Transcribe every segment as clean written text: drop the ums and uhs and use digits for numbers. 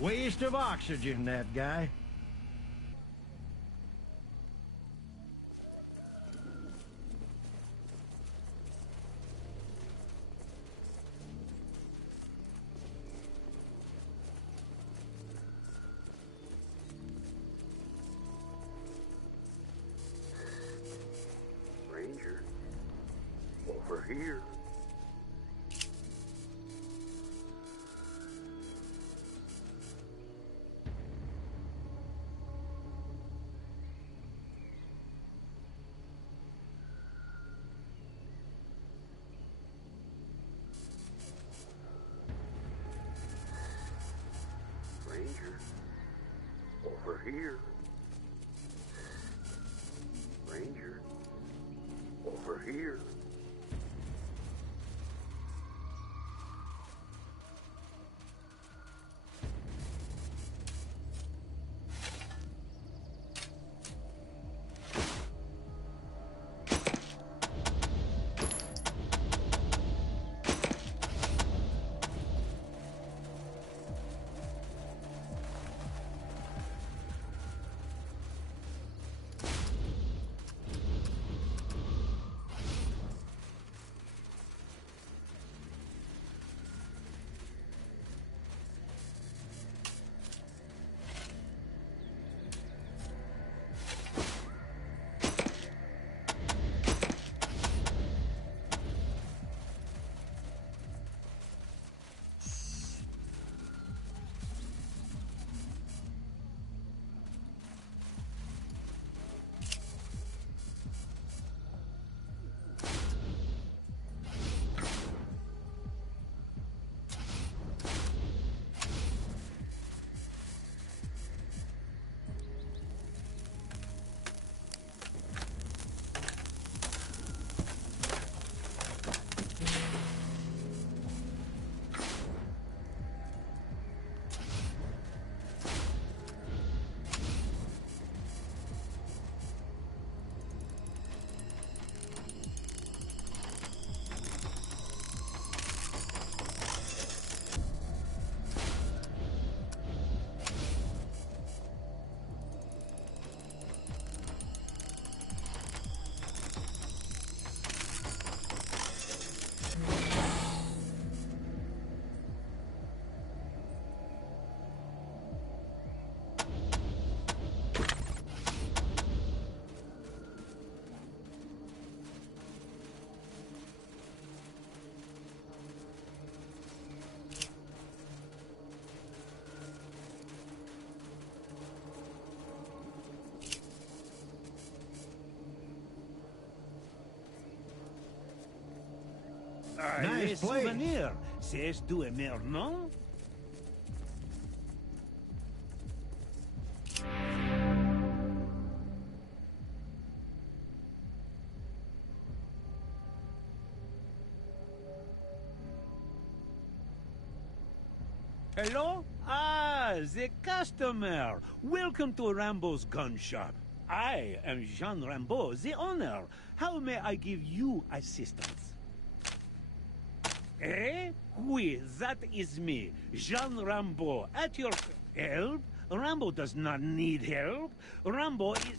Waste of oxygen, that guy. Ranger, over here. Ranger, over here. Ranger, over here. Nice Les place. souvenirs, c'est du aimer, non? Hello? Ah, the customer. Welcome to Rambo's gun shop. I am Jean Rambo, the owner. How may I give you assistance? Eh? Oui, that is me, Jean Rambo. At your help? Rambo does not need help. Rambo is...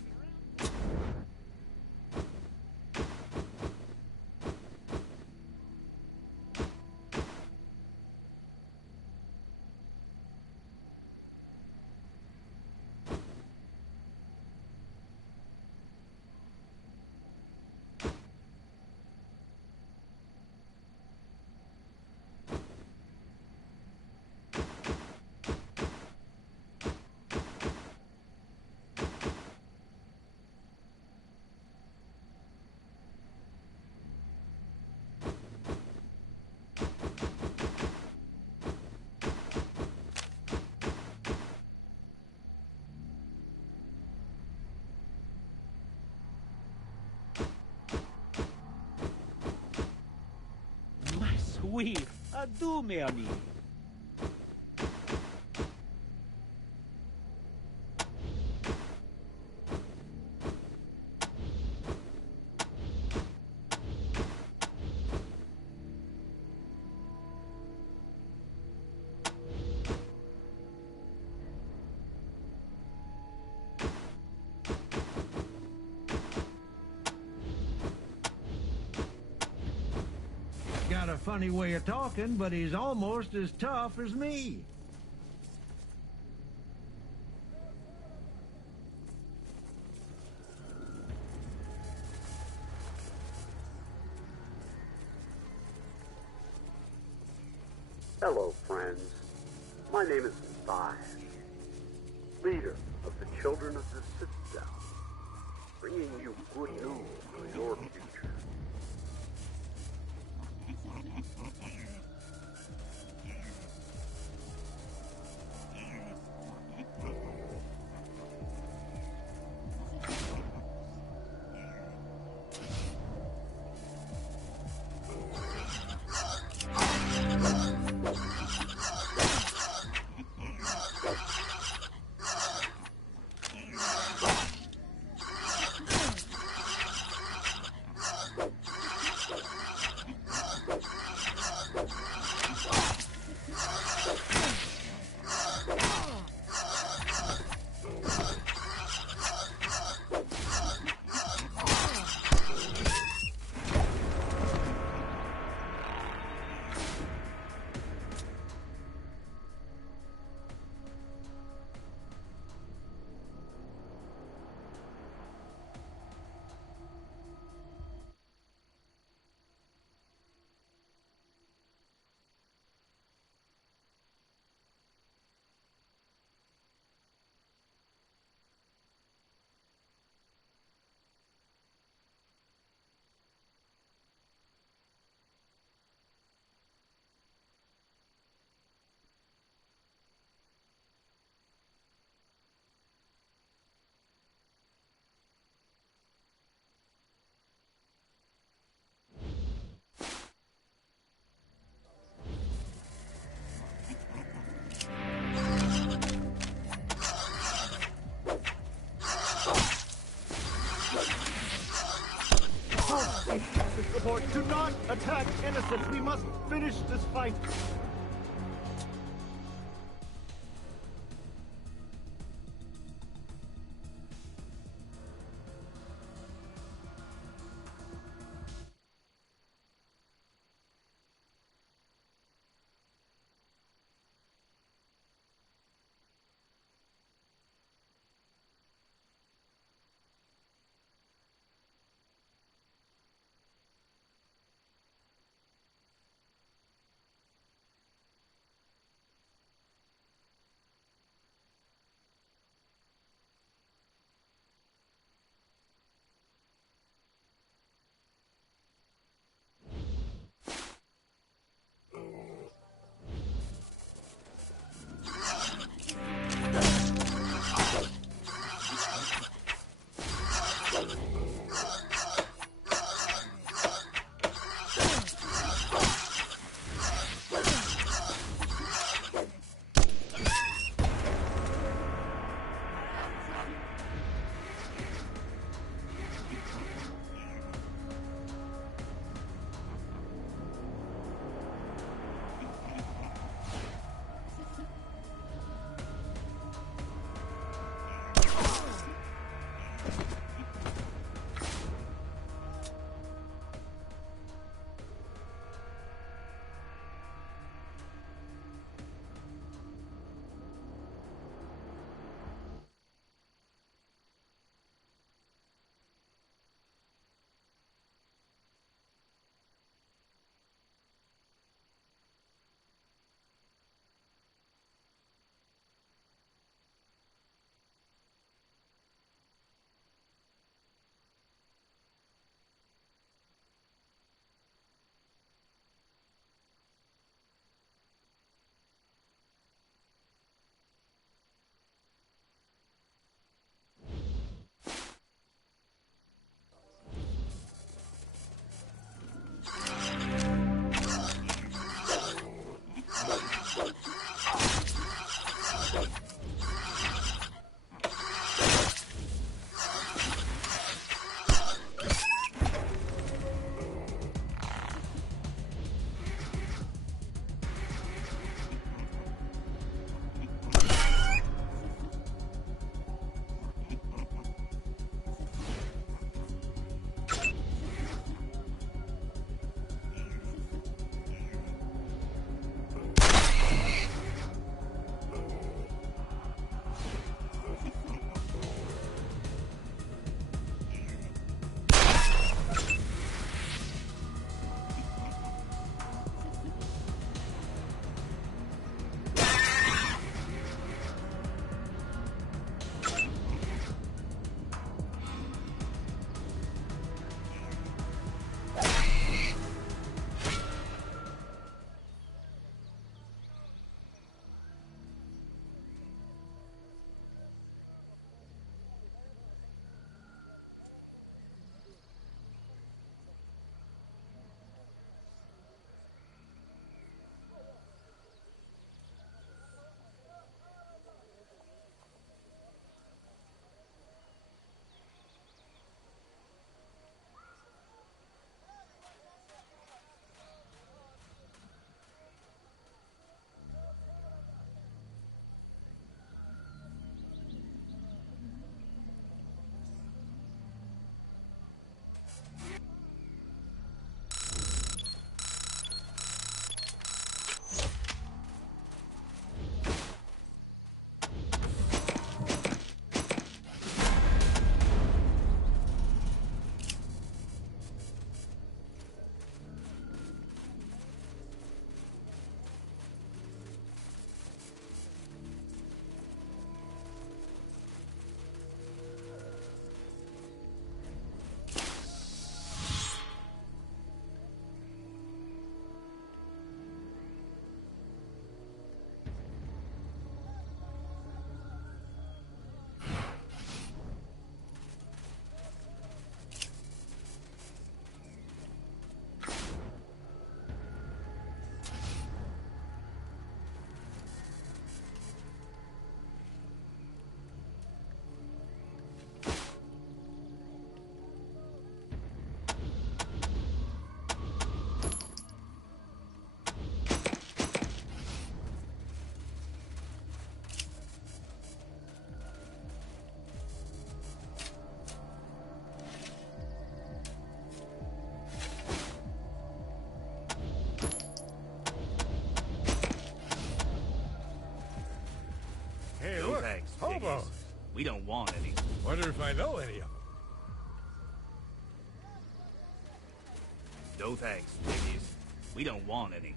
Oui, adieu, mes amis. got a funny way of talking, but he's almost as tough as me. Hello, friends. My name is Vash, leader of the Children of the Citadel, bringing you good news for your future. Report, do not attack innocents. We must finish this fight. We don't want any. Wonder if I know any of them. No thanks, piggies. We don't want any.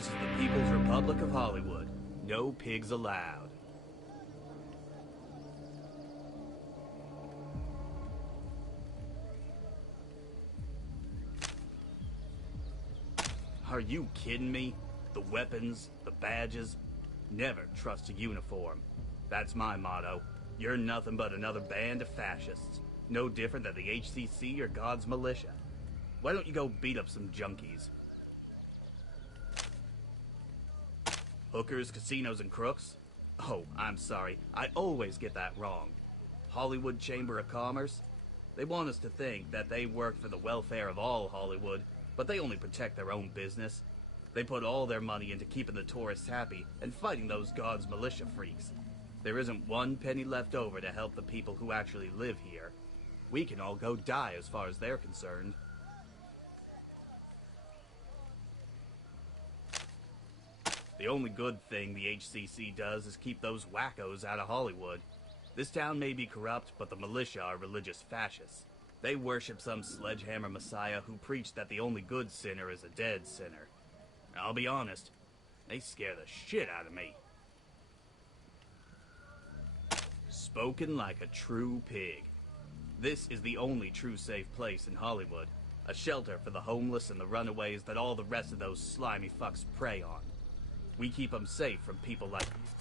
This is the People's Republic of Hollywood. No pigs allowed. Are you kidding me? The weapons, the badges. Never trust a uniform. That's my motto. You're nothing but another band of fascists. No different than the HCC or God's militia. Why don't you go beat up some junkies? Hookers, casinos, and crooks? Oh, I'm sorry. I always get that wrong. Hollywood Chamber of Commerce? They want us to think that they work for the welfare of all Hollywood, but they only protect their own business. They put all their money into keeping the tourists happy and fighting those God's militia freaks. There isn't one penny left over to help the people who actually live here. We can all go die as far as they're concerned. The only good thing the HCC does is keep those wackos out of Hollywood. This town may be corrupt, but the militia are religious fascists. They worship some sledgehammer messiah who preached that the only good sinner is a dead sinner. I'll be honest, they scare the shit out of me. Spoken like a true pig. This is the only true safe place in Hollywood. A shelter for the homeless and the runaways that all the rest of those slimy fucks prey on. We keep them safe from people like you.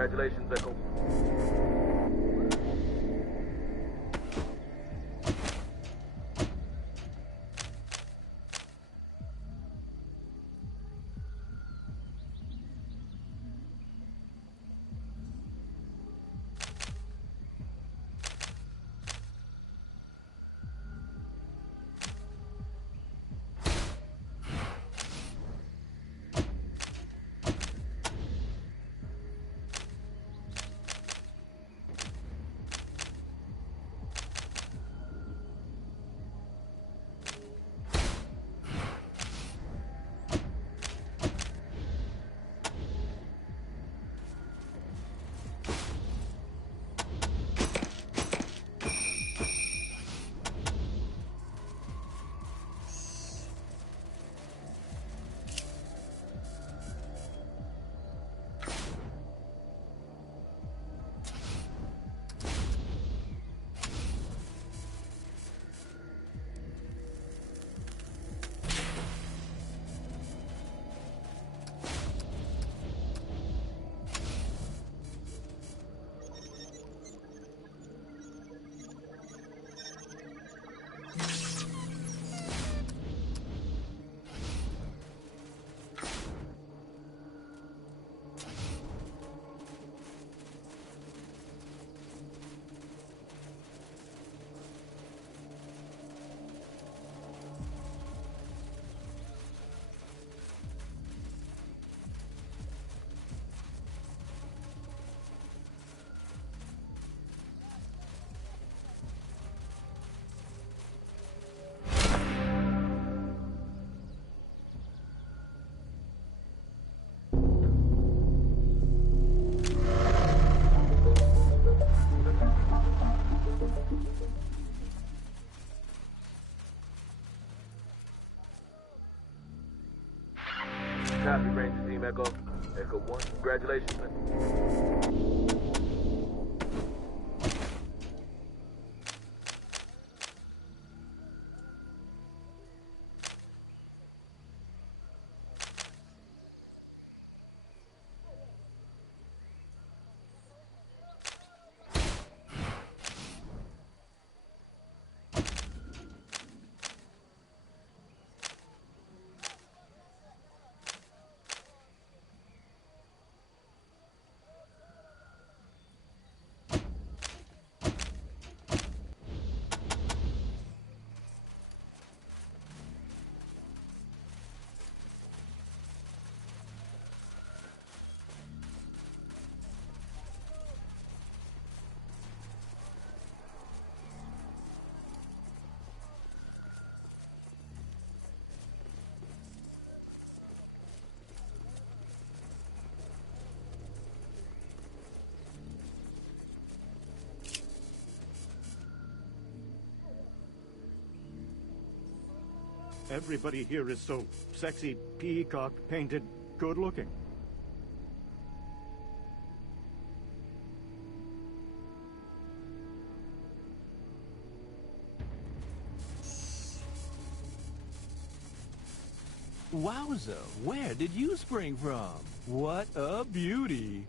Congratulations, Echo. Copy, Ranger Team Echo. Echo 1. Congratulations, man. Everybody here is so sexy, peacock-painted, good-looking. Wowza, where did you spring from? What a beauty!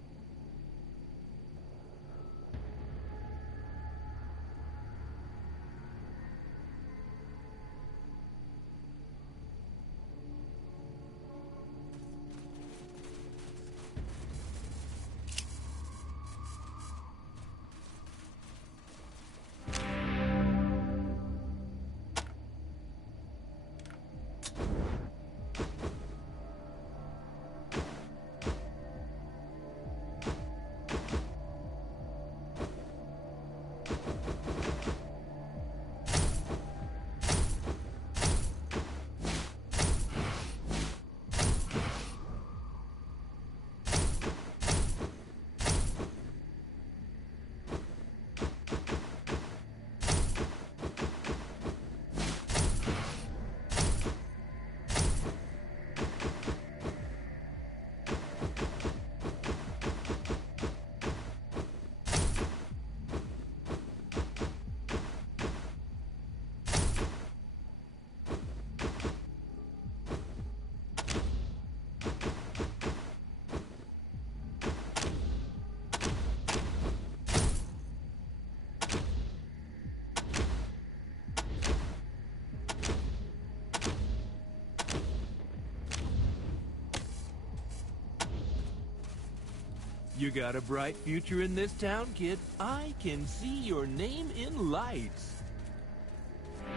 You got a bright future in this town, kid. I can see your name in lights.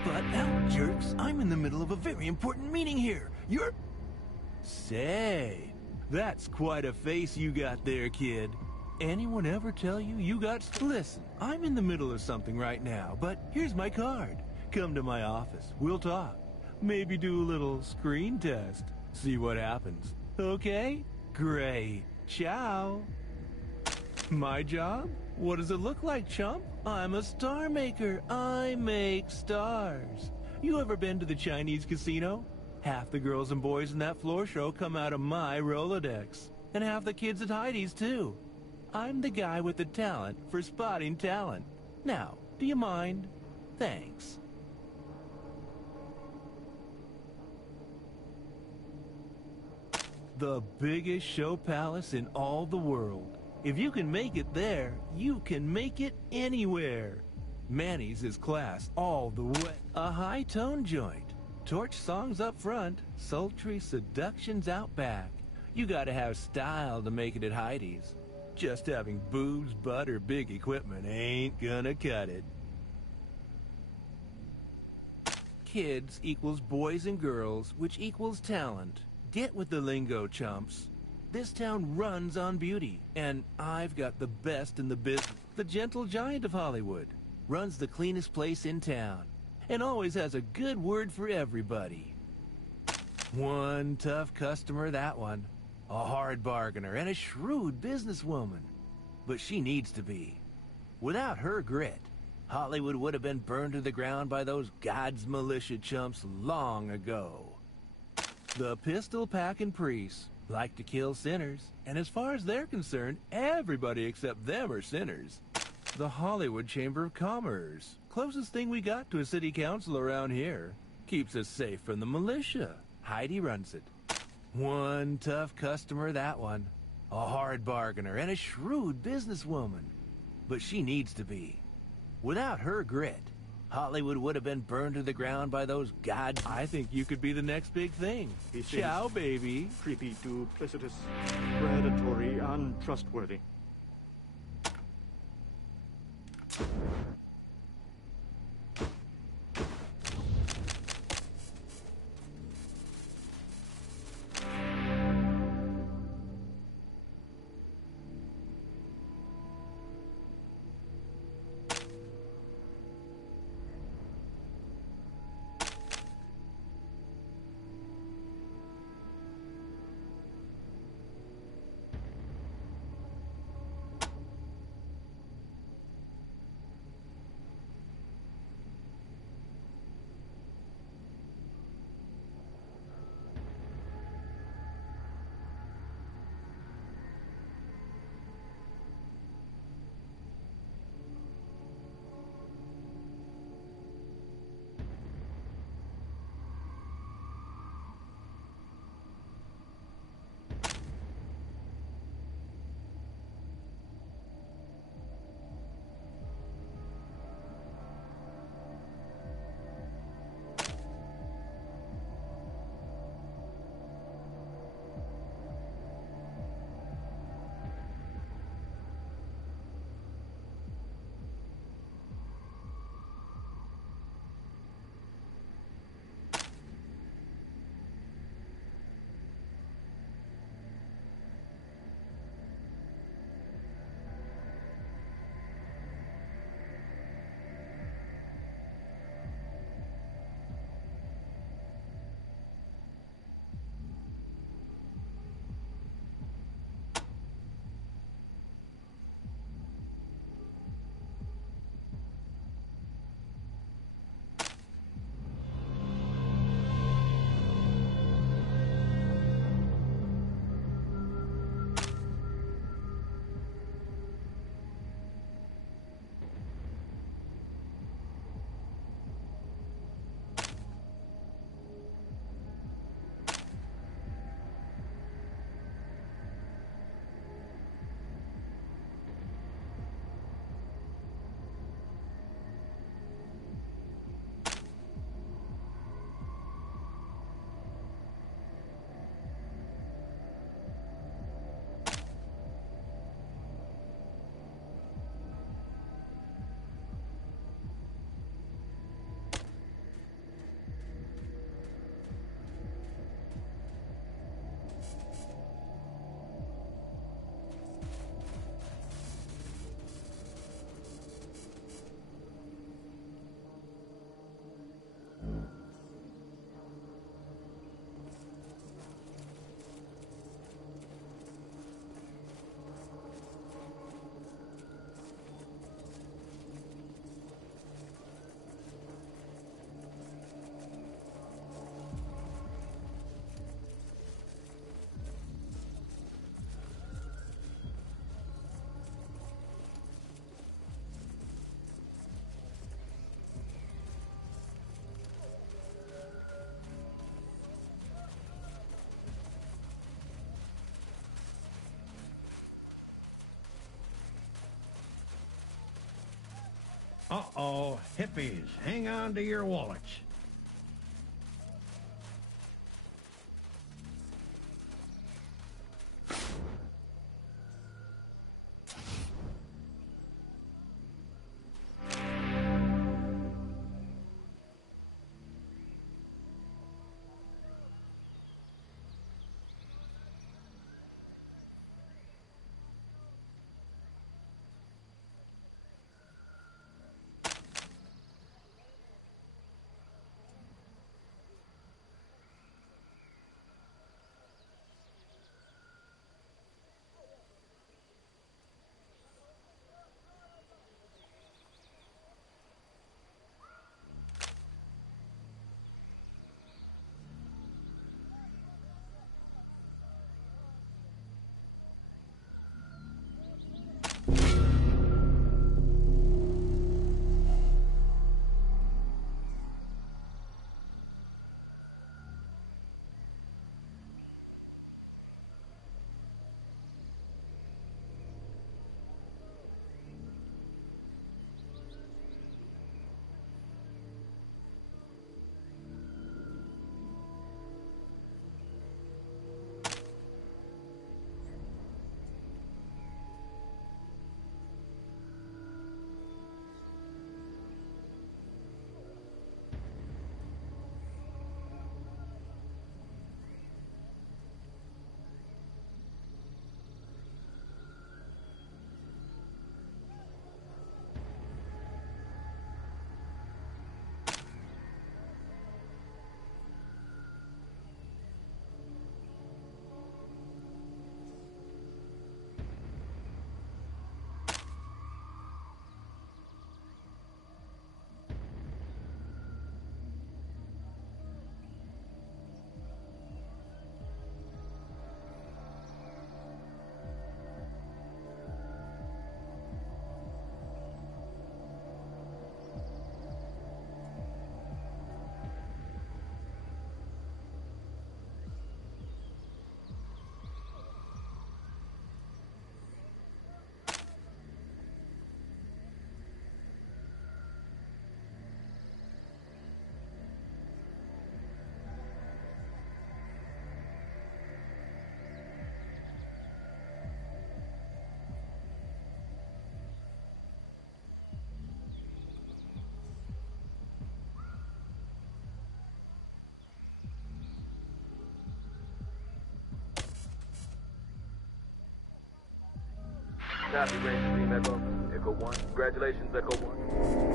But now, jerks, I'm in the middle of a very important meeting here. You're... Say, that's quite a face you got there, kid. Anyone ever tell you you got... Listen, I'm in the middle of something right now, but here's my card. Come to my office. We'll talk. Maybe do a little screen test. See what happens. Okay? Great. Ciao. My job? What does it look like, chump? I'm a star maker. I make stars. You ever been to the Chinese casino? Half the girls and boys in that floor show come out of my Rolodex. And half the kids at Heidi's, too. I'm the guy with the talent for spotting talent. Now, do you mind? Thanks. The biggest show palace in all the world. If you can make it there, you can make it anywhere. Manny's is class all the way. A high-tone joint. Torch songs up front, sultry seductions out back. You gotta have style to make it at Heidi's. Just having boobs, butt, or big equipment ain't gonna cut it. Kids equals boys and girls, which equals talent. Get with the lingo, chumps. This town runs on beauty, and I've got the best in the business. The gentle giant of Hollywood runs the cleanest place in town, and always has a good word for everybody. One tough customer, that one. A hard bargainer and a shrewd businesswoman. But she needs to be. Without her grit, Hollywood would have been burned to the ground by those God's militia chumps long ago. The pistol-packing priests like to kill sinners, and as far as they're concerned, everybody except them are sinners. The Hollywood Chamber of Commerce, closest thing we got to a city council around here, keeps us safe from the militia. Heidi runs it. One tough customer, that one. A hard bargainer and a shrewd businesswoman. But she needs to be. Without her grit, Hollywood would have been burned to the ground by those gods. I think you could be the next big thing. Ciao, baby. Creepy, duplicitous, predatory, untrustworthy. Uh-oh, hippies, hang on to your wallets. Copy, Ranger Team Echo. Echo 1. Congratulations, Echo 1.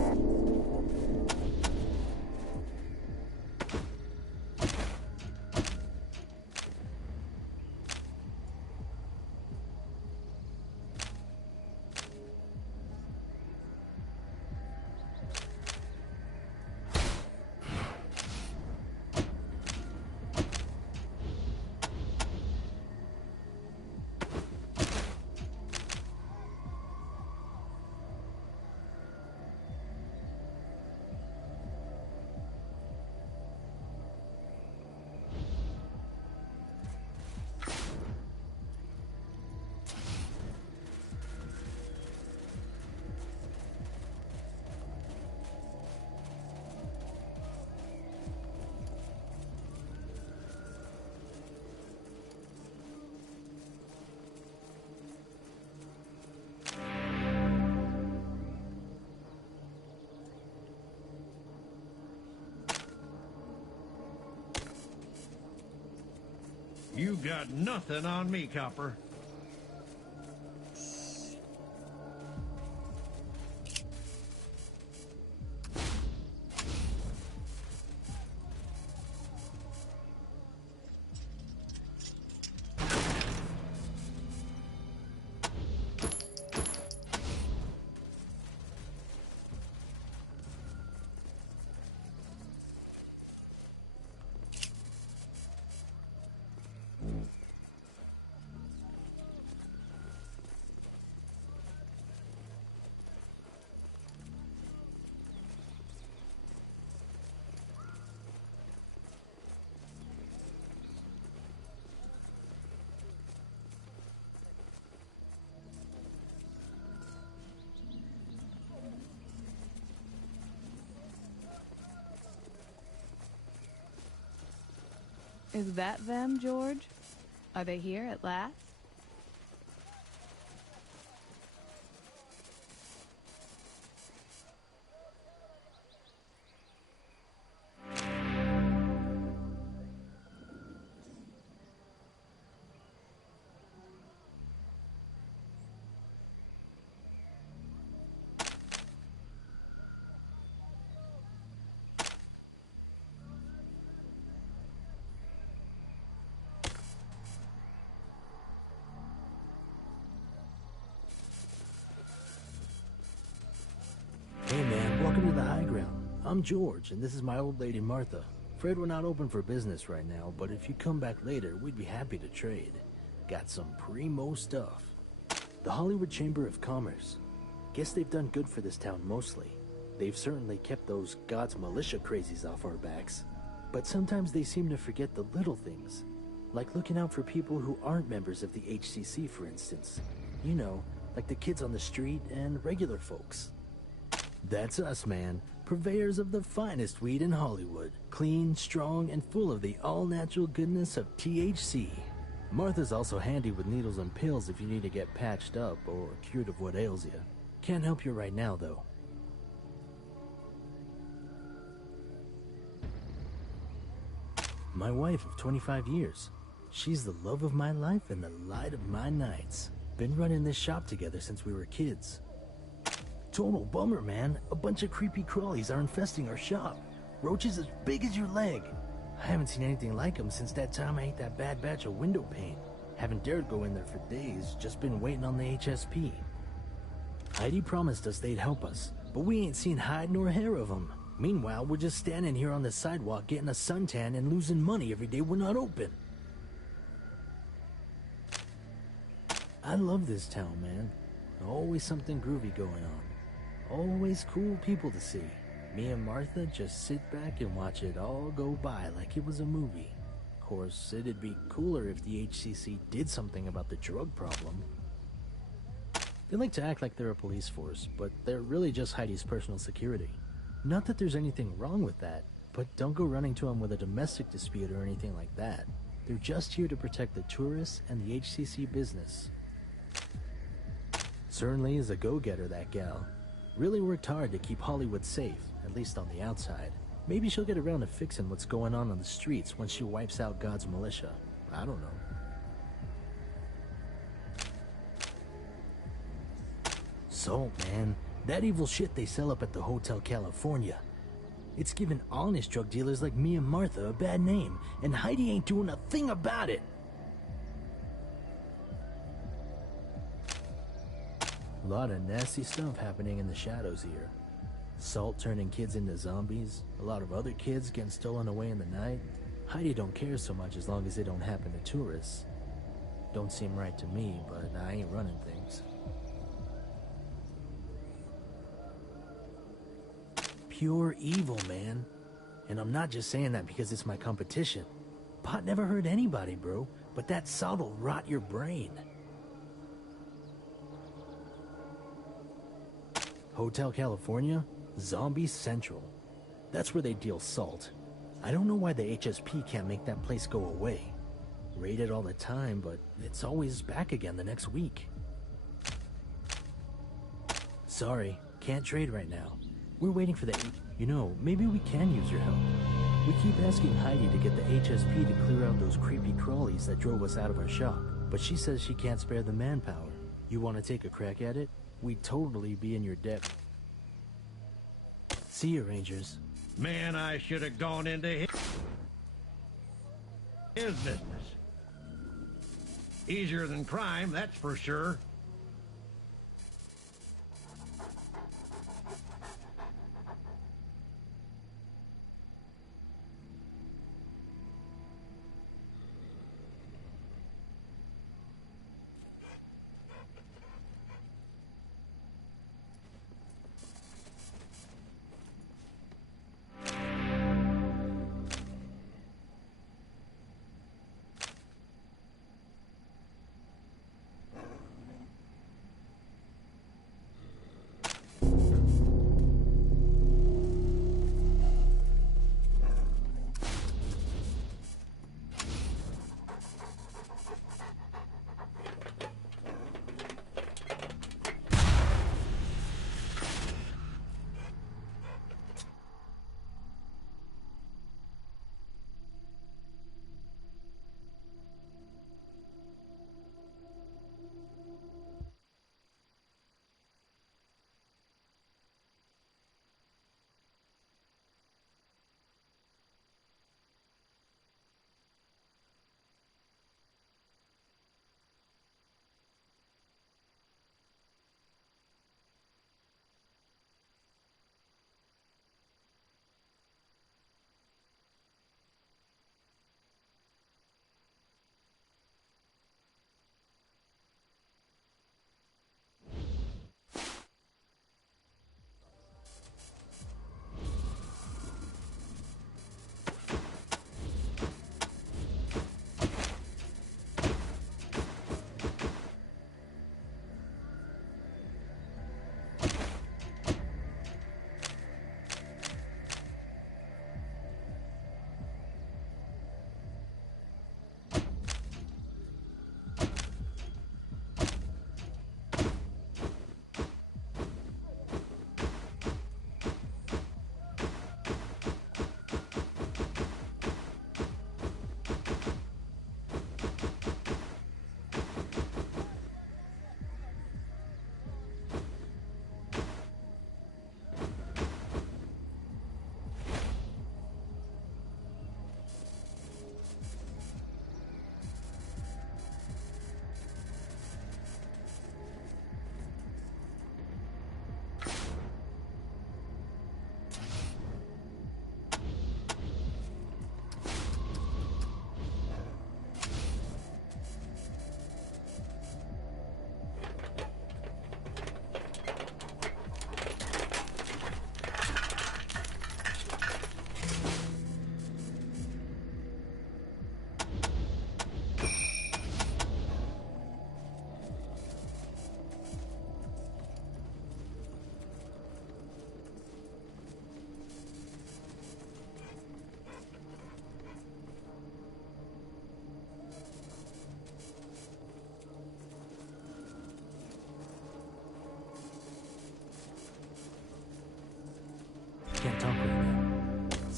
You got nothing on me, Copper. Is that them, George? Are they here at last? Hey man, welcome to the high ground. I'm George, and this is my old lady Martha. Afraid we're not open for business right now, but if you come back later, we'd be happy to trade. Got some primo stuff. The Hollywood Chamber of Commerce. Guess they've done good for this town mostly. They've certainly kept those God's militia crazies off our backs. But sometimes they seem to forget the little things. Like looking out for people who aren't members of the HCC, for instance. You know, like the kids on the street and regular folks. That's us, man. Purveyors of the finest weed in Hollywood. Clean, strong, and full of the all-natural goodness of THC. Martha's also handy with needles and pills if you need to get patched up or cured of what ails you. Can't help you right now, though. My wife of 25 years. She's the love of my life and the light of my nights. Been running this shop together since we were kids. Total bummer, man. A bunch of creepy crawlies are infesting our shop. Roaches as big as your leg. I haven't seen anything like them since that time I ate that bad batch of window paint. Haven't dared go in there for days, just been waiting on the HSP. Heidi promised us they'd help us, but we ain't seen hide nor hair of them. Meanwhile, we're just standing here on the sidewalk getting a suntan and losing money every day we're not open. I love this town, man. Always something groovy going on. Always cool people to see. Me and Martha just sit back and watch it all go by like it was a movie. Of course, it'd be cooler if the HCC did something about the drug problem. They like to act like they're a police force, but they're really just Heidi's personal security. Not that there's anything wrong with that, but don't go running to them with a domestic dispute or anything like that. They're just here to protect the tourists and the HCC business. Certainly is a go-getter, that gal. Really worked hard to keep Hollywood safe, at least on the outside. Maybe she'll get around to fixing what's going on the streets once she wipes out God's militia. I don't know. So, man, that evil shit they sell up at the Hotel California. It's giving honest drug dealers like me and Martha a bad name, and Heidi ain't doing a thing about it. A lot of nasty stuff happening in the shadows here. Salt turning kids into zombies, a lot of other kids getting stolen away in the night. Heidi don't care so much as long as they don't happen to tourists. Don't seem right to me, but I ain't running things. Pure evil, man. And I'm not just saying that because it's my competition. Pot never hurt anybody, bro, but that salt'll rot your brain. Hotel California? Zombie Central. That's where they deal salt. I don't know why the HSP can't make that place go away. Raided all the time, but it's always back again the next week. Sorry, can't trade right now. We're waiting for the... You know, maybe we can use your help. We keep asking Heidi to get the HSP to clear out those creepy crawlies that drove us out of our shop, but she says she can't spare the manpower. You want to take a crack at it? We'd totally be in your debt. See you, Rangers. Man, I should have gone into his business. Easier than crime, that's for sure.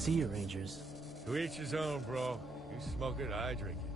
See you, Rangers. To each his own, bro. You smoke it, I drink it.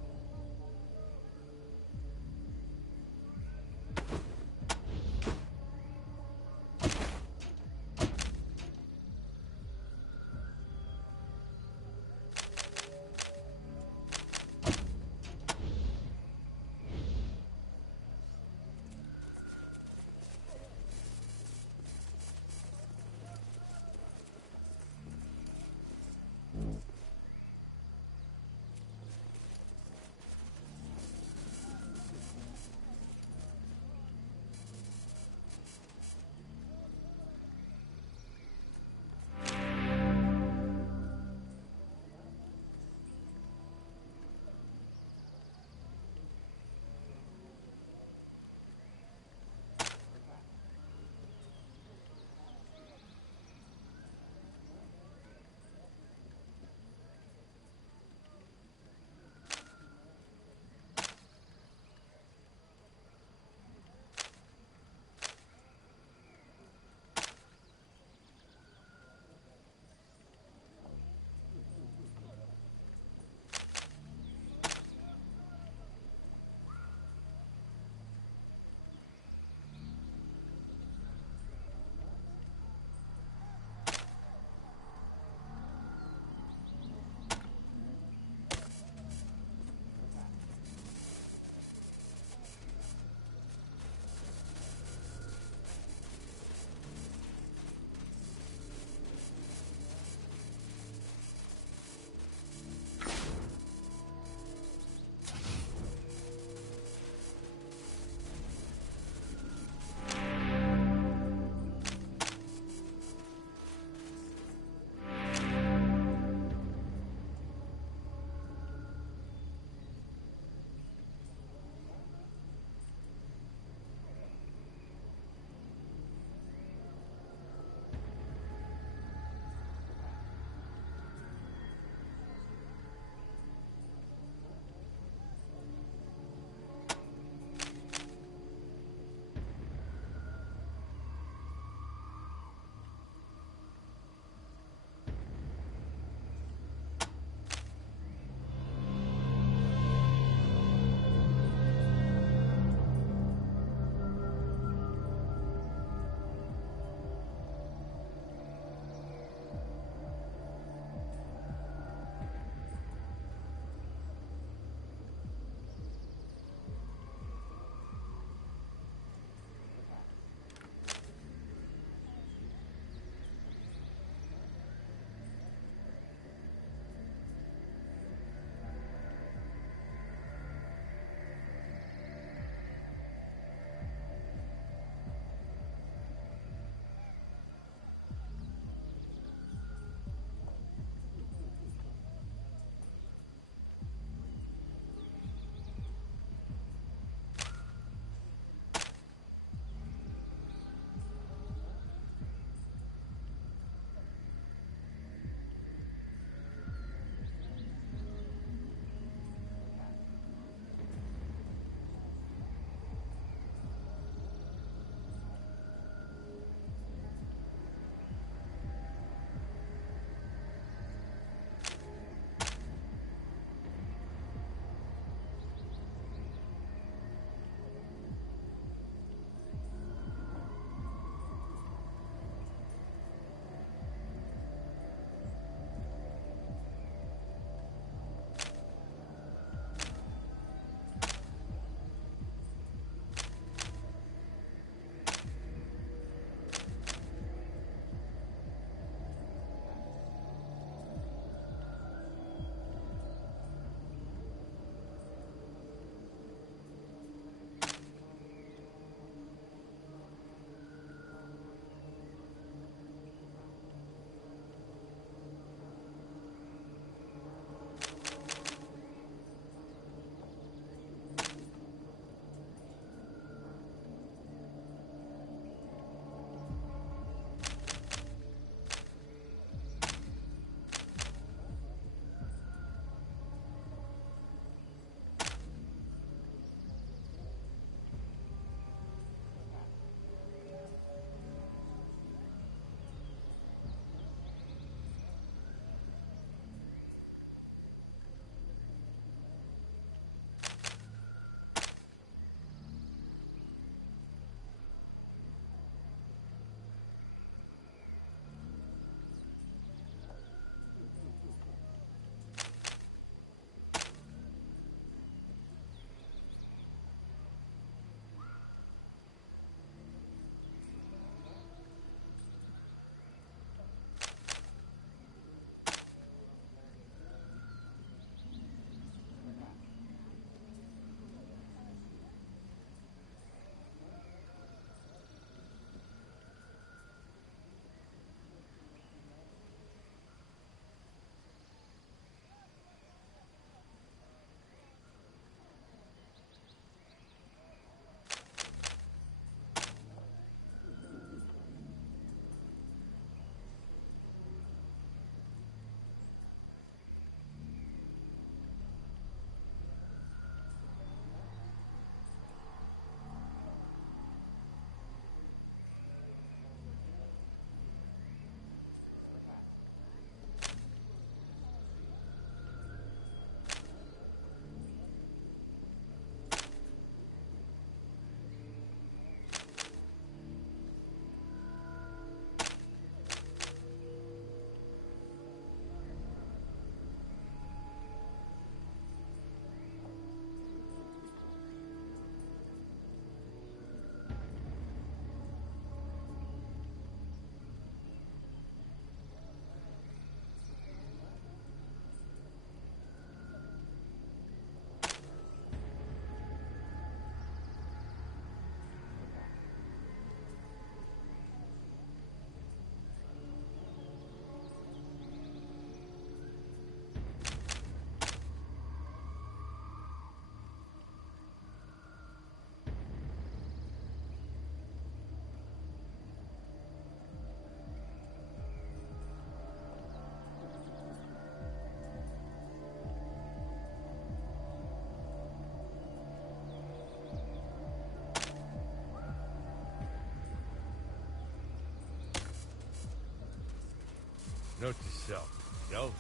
Note to self. No,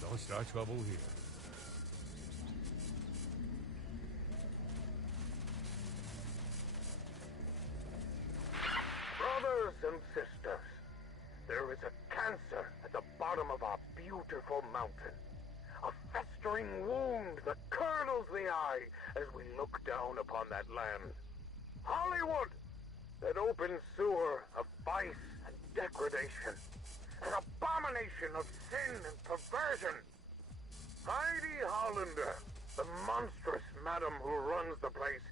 don't start trouble here. Brothers and sisters, there is a cancer at the bottom of our beautiful mountain. A festering wound that curdles the eye as we look down upon that land. Hollywood! That open sewer of vice and degradation. An abomination of sin and perversion. Heidi Hollander, the monstrous madam who runs the place,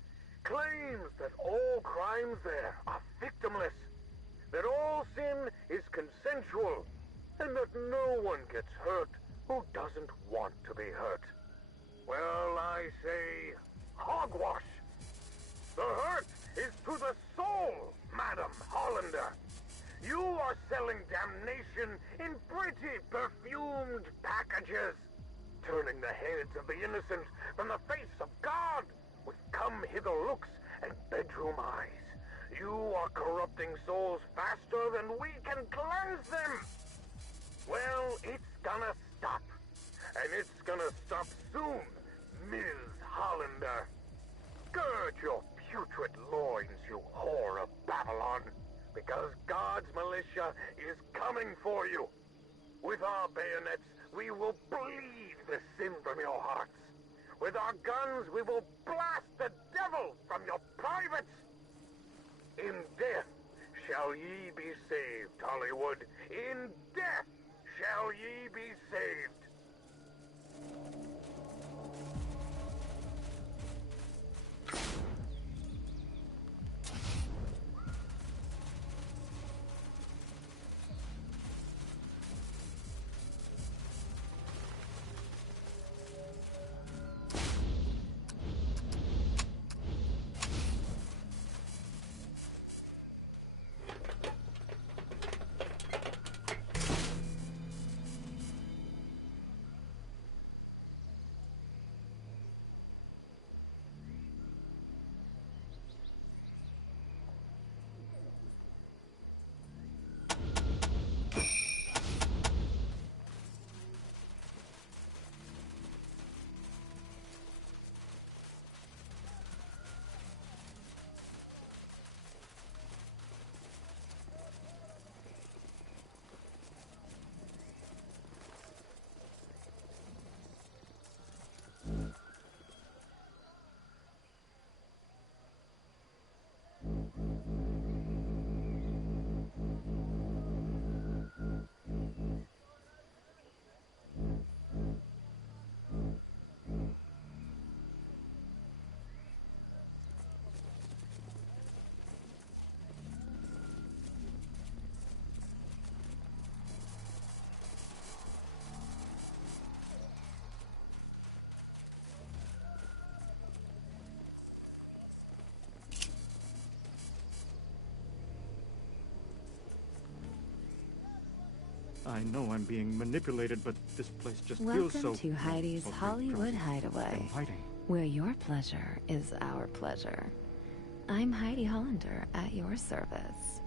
claims that all crimes there are victimless, that all sin is consensual, and that no one gets hurt who doesn't want to be hurt. Well, I say, hogwash. The hurt is to the soul, Madam Hollander. You are selling damnation in pretty perfumed packages, turning the heads of the innocent from the face of God with come-hither looks and bedroom eyes. You are corrupting souls faster than we can cleanse them. Well, it's gonna stop. And it's gonna stop soon, Ms. Hollander. Gird your putrid loins, you whore of Babylon, because God's militia is coming for you. With our bayonets, we will bleed the sin from your hearts. With our guns, we will blast the devil from your privates. In death shall ye be saved, Hollywood. In death shall ye be saved. I know I'm being manipulated, but this place just feels so... Welcome to Heidi's Hollywood Hideaway, Inviting. where your pleasure is our pleasure. I'm Heidi Hollander at your service.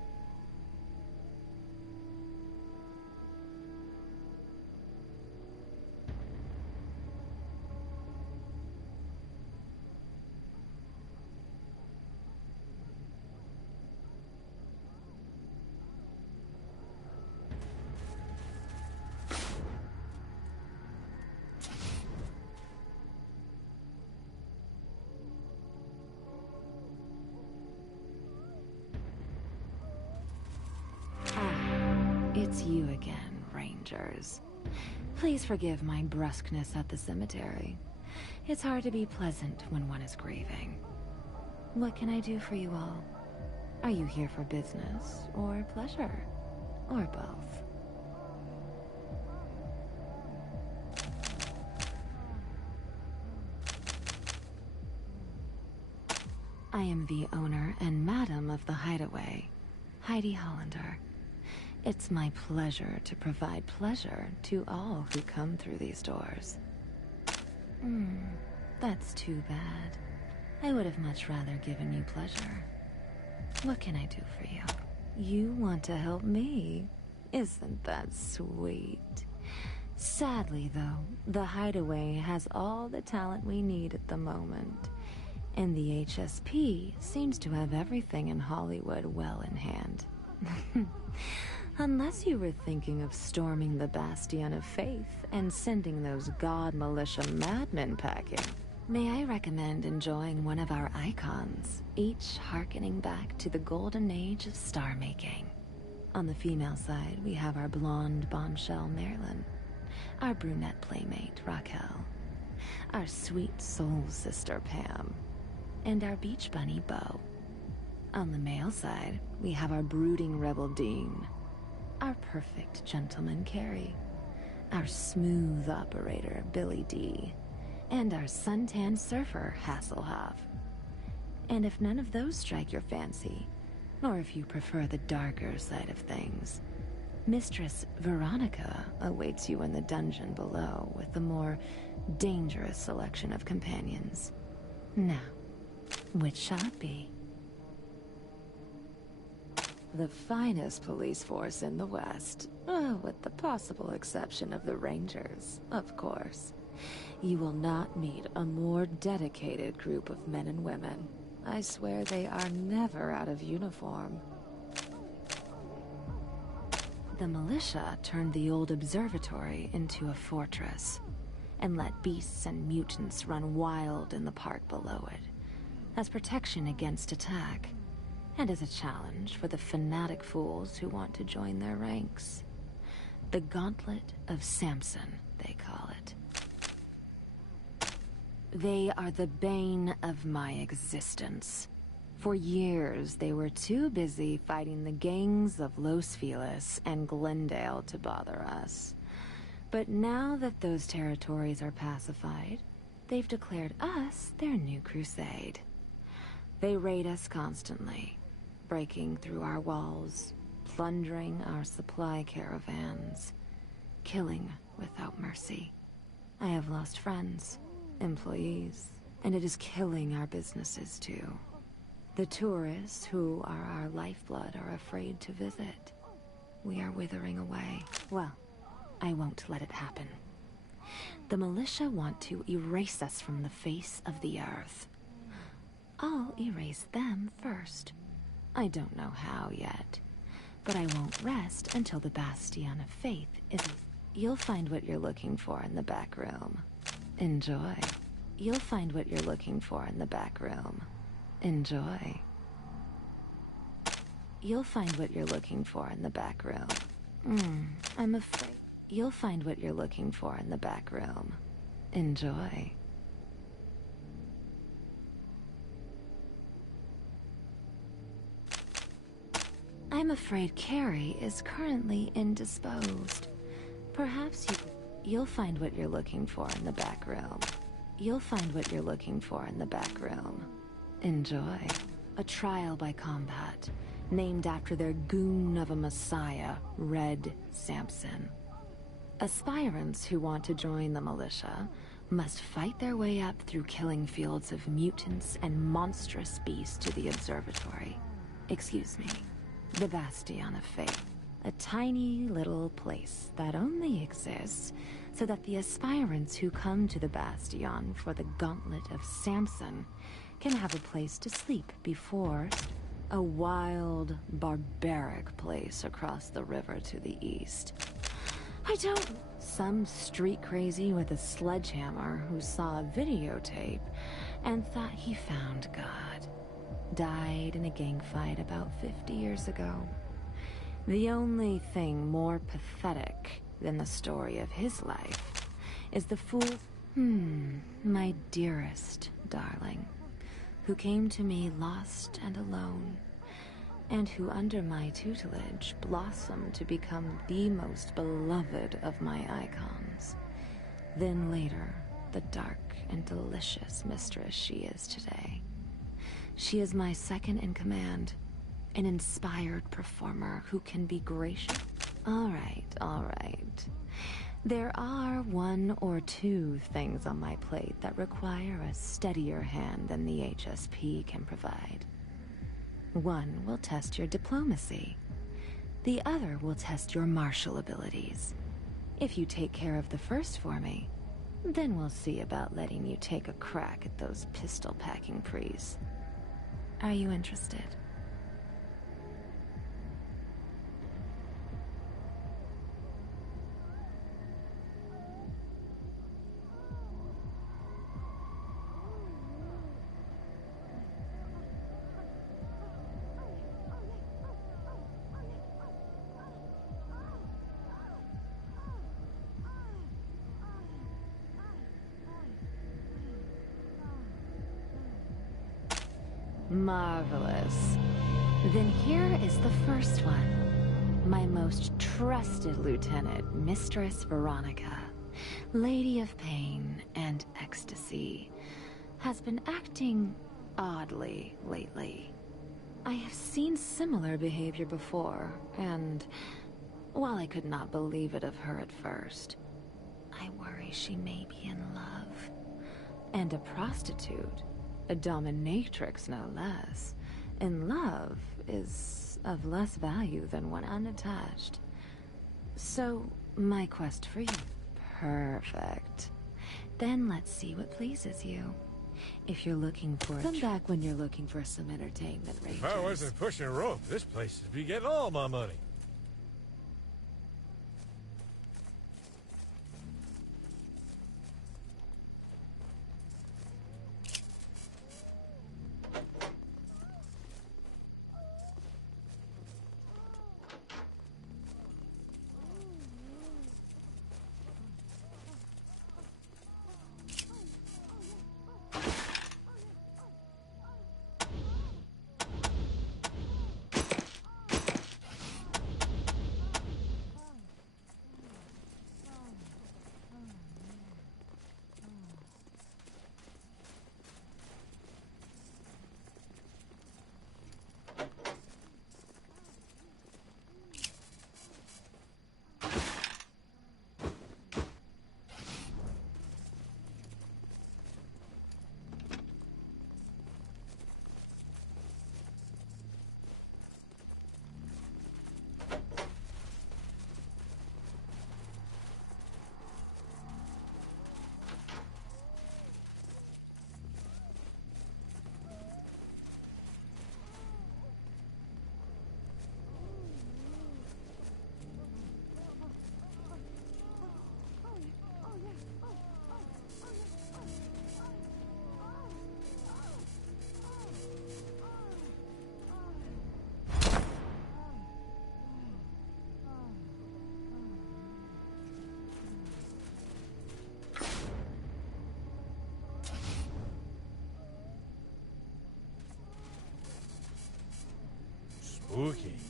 It's you again, Rangers. Please forgive my brusqueness at the cemetery. It's hard to be pleasant when one is grieving. What can I do for you all? Are you here for business, or pleasure, or both? I am the owner and madam of the Hideaway, Heidi Hollander. It's my pleasure to provide pleasure to all who come through these doors. That's too bad. I would have much rather given you pleasure. What can I do for you? You want to help me? Isn't that sweet? Sadly, though, the Hideaway has all the talent we need at the moment. And the HSP seems to have everything in Hollywood well in hand. Unless you were thinking of storming the Bastion of Faith and sending those God militia madmen packing. May I recommend enjoying one of our icons, each hearkening back to the golden age of star-making. On the female side, we have our blonde bombshell Marilyn, our brunette playmate Raquel, our sweet soul sister Pam, and our beach bunny Beau. On the male side, we have our brooding rebel Dean, our perfect gentleman Carrie, our smooth operator Billy D, and our suntan surfer Hasselhoff. And if none of those strike your fancy, or if you prefer the darker side of things, Mistress Veronica awaits you in the dungeon below with a more dangerous selection of companions. Now, which shall it be? The finest police force in the West, with the possible exception of the Rangers, of course. You will not meet a more dedicated group of men and women. I swear they are never out of uniform. The militia turned the old observatory into a fortress, and let beasts and mutants run wild in the park below it, as protection against attack, and as a challenge for the fanatic fools who want to join their ranks. The Gauntlet of Samson, they call it. They are the bane of my existence. For years, they were too busy fighting the gangs of Los Feliz and Glendale to bother us. But now that those territories are pacified, they've declared us their new crusade. They raid us constantly, breaking through our walls, plundering our supply caravans, killing without mercy. I have lost friends, employees, and it is killing our businesses too. The tourists who are our lifeblood are afraid to visit. We are withering away. Well, I won't let it happen. The militia want to erase us from the face of the earth. I'll erase them first. I don't know how yet, but I won't rest until the Bastion of Faith is... You'll find what you're looking for in the back room. Enjoy. You'll find what you're looking for in the back room. Enjoy. You'll find what you're looking for in the back room. I'm afraid. You'll find what you're looking for in the back room. Enjoy. I'm afraid Carrie is currently indisposed. Perhaps you'll find what you're looking for in the back room. You'll find what you're looking for in the back room. Enjoy. A trial by combat, named after their goon of a messiah, Red Samson. Aspirants who want to join the militia must fight their way up through killing fields of mutants and monstrous beasts to the observatory. Excuse me, the Bastion of Faith. A tiny little place that only exists so that the aspirants who come to the Bastion for the Gauntlet of Samson can have a place to sleep before a wild, barbaric place across the river to the east. I don't... Some street crazy with a sledgehammer who saw a videotape and thought he found God. Died in a gang fight about 50 years ago. The only thing more pathetic than the story of his life is the fool... my dearest darling, who came to me lost and alone, and who under my tutelage blossomed to become the most beloved of my icons. Then later, the dark and delicious mistress she is today. She is my second in command, an inspired performer who can be gracious. All right. There are one or two things on my plate that require a steadier hand than the HSP can provide. One will test your diplomacy. The other will test your martial abilities. If you take care of the first for me, then we'll see about letting you take a crack at those pistol-packing priests. Are you interested? Marvelous. Then here is the first one. My most trusted lieutenant, Mistress Veronica, Lady of Pain and Ecstasy, has been acting oddly lately. I have seen similar behavior before, and while I could not believe it of her at first, I worry she may be in love. And a prostitute, a dominatrix no less, in love is of less value than one unattached. So, my quest for you. Perfect. Then let's see what pleases you. If you're looking for come back when you're looking for some entertainment, Rangers. If I wasn't pushing a rope, this place would be getting all my money. Spooky.